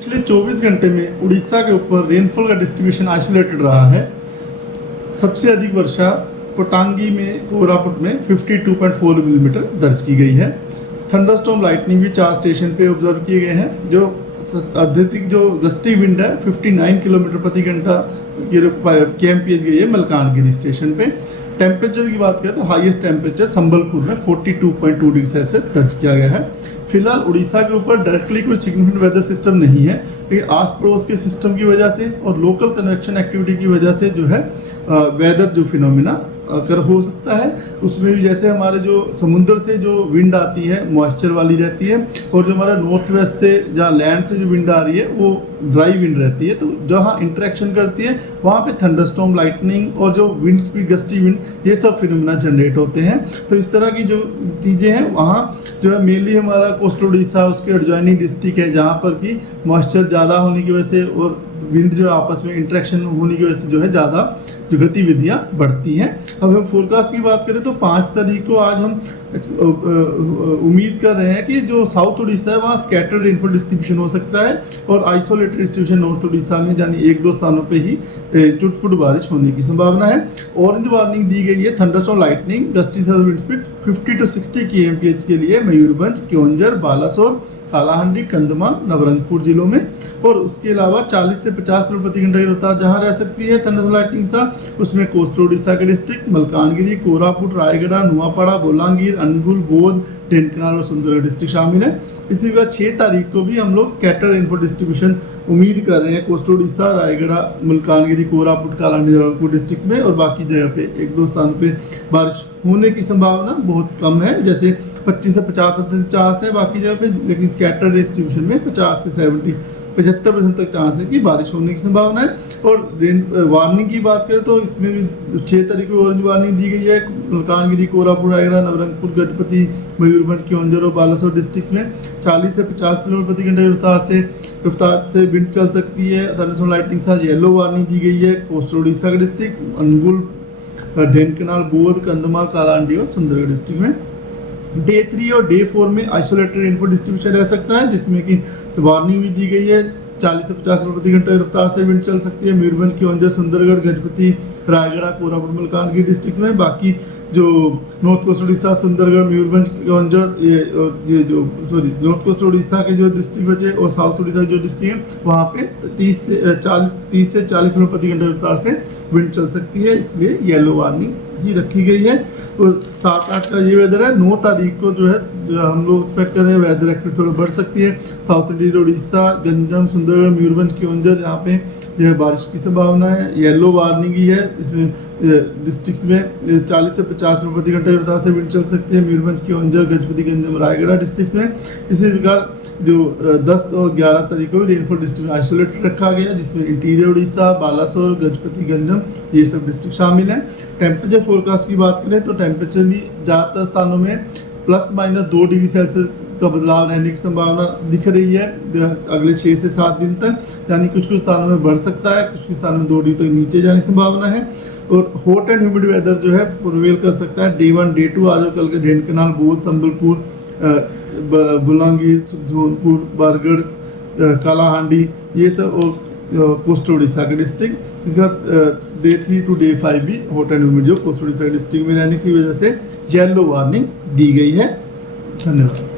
पिछले 24 घंटे में उड़ीसा के ऊपर रेनफॉल का डिस्ट्रीब्यूशन आइसोलेटेड रहा है। सबसे अधिक वर्षा पोटांगी में कोरापुट में 52.4 मिलीमीटर दर्ज की गई है। थंडरस्टॉर्म लाइटनिंग भी 4 स्टेशन पे ऑब्जर्व किए गए हैं। जो अत्यधिक जो गस्टी विंड है 59 किलोमीटर प्रति घंटा KMPH गई है मलकानगिरी स्टेशन पे। टेम्परेचर की बात करें तो हाईएस्ट टेम्परेचर संबलपुर में 42.2 डिग्री सेल्सियस दर्ज किया गया है। फिलहाल उड़ीसा के ऊपर डायरेक्टली कोई सिग्निफिकेंट वेदर सिस्टम नहीं है, लेकिन आस पड़ोस के सिस्टम की वजह से और लोकल कन्वेक्शन एक्टिविटी की वजह से जो है वेदर जो फिनोमिना अगर हो सकता है। उसमें भी जैसे हमारे जो समुद्र से जो विंड आती है मॉइस्चर वाली रहती है, और जो हमारा नॉर्थ वेस्ट से जहाँ लैंड से जो विंड आ रही है वो ड्राई विंड रहती है। तो जहाँ इंटरेक्शन करती है वहाँ पे थंडरस्टॉर्म लाइटनिंग और जो विंड स्पीड गस्टी विंड ये सब फिनोमिना जनरेट होते हैं। तो इस तरह की जो चीज़ें हैं वहाँ जो है मेनली हमारा कोस्टल उड़ीसा उसके एडजॉइनिंग डिस्ट्रिक्ट है जहाँ पर कि मॉइस्चर ज़्यादा होने की वजह से और विंड जो आपस में इंटरेक्शन होने की वजह से जो है ज़्यादा जो गतिविधियाँ बढ़ती हैं। अब हम फोरकास्ट की बात करें तो 5 तारीख को आज हम उम्मीद कर रहे हैं कि जो साउथ उड़ीसा है वहाँ स्कैटर्ड रेनफॉल डिस्ट्रीब्यूशन हो सकता है, और आइसोलेटेड डिस्ट्रीब्यूशन नॉर्थ उड़ीसा में यानी 1-2 स्थानों पे ही चुटपुट बारिश होने की संभावना है। ऑरेंज वार्निंग दी गई है thunderstorm lightning gusty surface wind speed 50 to 60 kmph के लिए मयूरभंज, क्योंझर, बालासोर, कालाहांडी, कंधमाल, नवरंगपुर जिलों में, और उसके अलावा 40 से 50 किलोमीटर प्रति घंटा की रफ्तार जहां रह सकती है थंडरस्टॉर्म लाइटनिंग साथ उसमें कोस्टल उड़ीसा के डिस्ट्रिक्ट मलकानगिरी, कोरापुट, रायगढ़, नुआपाड़ा, बोलांगीर, अनुगुल, बौद्ध, ढेंकनाल और सुंदरगढ़ डिस्ट्रिक्ट शामिल है। इसी प्रकार 6 तारीख को भी हम लोग स्कैटर रेनफॉल डिस्ट्रीब्यूशन उम्मीद कर रहे हैं कोस्टल उड़ीसा, रायगढ़, मलकानगिरी, कोरापुट, कालाहांडी, नवरंगपुर डिस्ट्रिक्ट में, और बाकी जगह पे 1-2 स्थानों पे बारिश होने की संभावना बहुत कम है, जैसे 25 से 50% चांस है बाकी जगह पे, लेकिन स्कैटर डिस्ट्रीब्यूशन में 50 से 75% तक चांस है कि बारिश होने की संभावना है। और वार्निंग की बात करें तो इसमें भी 6 तारीख को ऑरेंज वार्निंग दी गई है मलकानगिरी, कोरापुट, रायगढ़, नवरंगपुर, गजपति, मयूरभंज, क्योंझर और बालासोर डिस्ट्रिक्ट में 40 से 50 किलोमीटर प्रति घंटे की रफ्तार से विंड चल सकती है। थंडरस्टॉर्म लाइटनिंग के साथ येलो वार्निंग दी गई है कोस्टल उड़ीसा के डिस्ट्रिक्ट अनुगुल, ढेंकनाल, बौद्ध, कंधमाल, कालाहांडी और सुंदरगढ़ डिस्ट्रिक्ट में। डे 3 और डे 4 में आइसोलेटेड रेनफॉल डिस्ट्रीब्यूशन रह सकता है, जिसमें कि वार्निंग भी दी गई है 40 से 50 किलोमीटर प्रति घंटे की रफ्तार से विंड चल सकती है मयूरभंज, क्योंझर, सुंदरगढ़, गजपति, रायगढ़, कोरापुट, मलकानगिरी डिस्ट्रिक्ट में। बाकी जो नॉर्थ कोस्ट उड़ीसा, सुंदरगढ़, मयूरभंज, क्योंझर ये जो नॉर्थ कोस्ट उड़ीसा के जो डिस्ट्रिक्ट बचे और साउथ उड़ीसा जो डिस्ट्रिक्ट है वहाँ पे 30 से 40 किलोमीटर प्रति घंटे रफ्तार से विंड चल सकती है, इसलिए येलो वार्निंग ही रखी गई है। और 7-8 का ये वेदर है। 9 तारीख को जो है हम लोग एक्सपेक्ट कर रहे हैं वेदर एक्टिविटी थोड़ी बढ़ सकती है। साउथ इंडियन उड़ीसा, गंजम, सुंदरगढ़, मयूरभंज, क्योंझर यहाँ पे जो है बारिश की संभावना है। येलो वार्निंग ही है, इसमें डिस्ट्रिक्ट में 40 से 50 किलोमीटर प्रति घंटे रफ्तार से विंड चल सकती है मयूरभंज, क्योंझर, गजपति, गंजम, रायगढ़ डिस्ट्रिक्ट में। इसी प्रकार जो 10 और 11 तारीख को भी रेनफॉल डिस्ट्रिक्ट आइसोलेटेड रखा गया, जिसमें इंटीरियर उड़ीसा, बालासोर, गजपति, गंजम ये सब डिस्ट्रिक्ट शामिल हैं। टेम्परेचर फोरकास्ट की बात करें तो टेम्परेचर भी ज़्यादातर स्थानों में ±2 डिग्री सेल्सियस का बदलाव रहने की संभावना दिख रही है अगले 6 से 7 दिन तक, यानी कुछ स्थानों में बढ़ सकता है, कुछ स्थानों में 2 डिग्री तक नीचे जाने की संभावना है। और हॉट एंड ह्यूमिड वेदर जो है प्रिवेल कर सकता है डे 1, डे 2 आज और कल के ढेंकनाल, बौद्ध, संबलपुर, बोलांगीर, जौनपुर, बारगढ़, कालाहांडी ये सब, और कोस्टल उड़ीसा के डिस्ट्रिक्ट। इसके बाद डे 3 to डे 5 भी हॉट एंड ह्यूमिड जो कोस्टल उड़ीसा के डिस्ट्रिक्ट में रहने की वजह से येलो वार्निंग दी गई है। धन्यवाद।